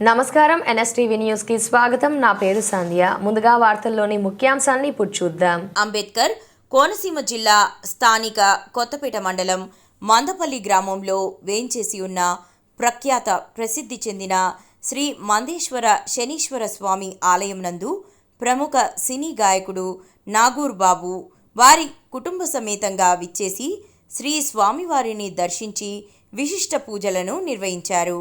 నమస్కారం NSTV news కి స్వాగతం. నా పేరు సంధ్య. ముందుగా వార్తల్లోని ముఖ్యాంశాలను ఇప్పుడు చూద్దాం. అంబేద్కర్ కోనసీమ జిల్లా స్థానిక కొత్తపేట మండలం మందపల్లి గ్రామంలో వేంచేసి ఉన్న ప్రఖ్యాత ప్రసిద్ధి చెందిన శ్రీ మందేశ్వర శనీశ్వర స్వామి ఆలయం నందు ప్రముఖ సినీ గాయకుడు నాగూర్ బాబు వారి కుటుంబ సమేతంగా విచ్చేసి శ్రీ స్వామివారిని దర్శించి విశిష్ట పూజలను నిర్వహించారు.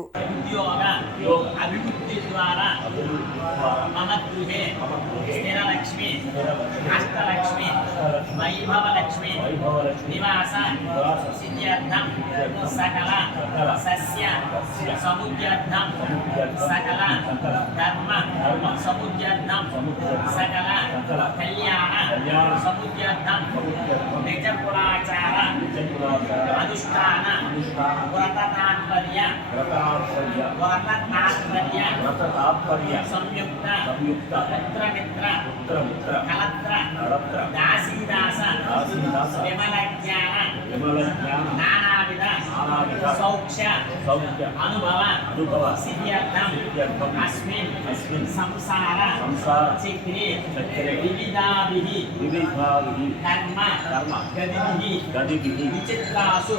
సంయుక్త పుత్రమిత్ర కలత్ర దాసీదాస విమల జ్ఞాన నానావిధ సౌఖ్య అనుభవ సిద్ధ్యర్థం అస్మిన్ సంసార చక్రే వివిధాభిః కర్మ గతిభిః విచిత్రాసు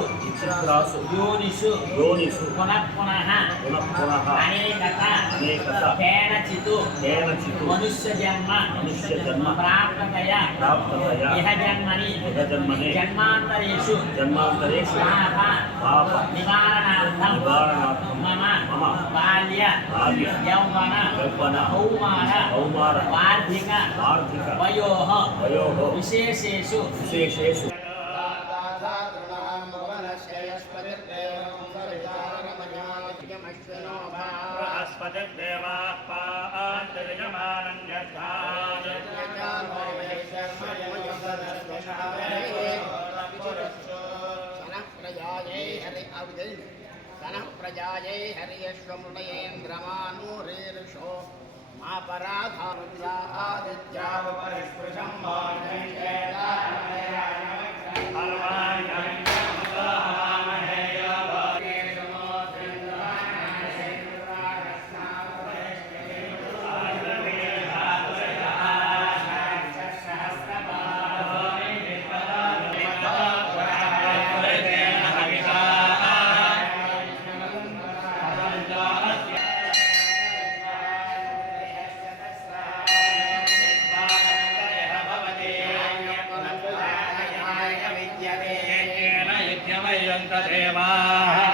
యోనిషు పునః అనేకత కేనచిత్ మనుష్య జన్మ ప్రాప్తతయ ఇహ జన్మని జన్మాంతరేషు పాప నివారణార్థం మమ బాల్య యౌవన కౌమార వార్ధిక వయోః విశేషేషు प्रजायै हरियश्वमृणयेन्द्रमानूरेरुषो मा पराधानुजादित्यावपरिस्पृशं దేవా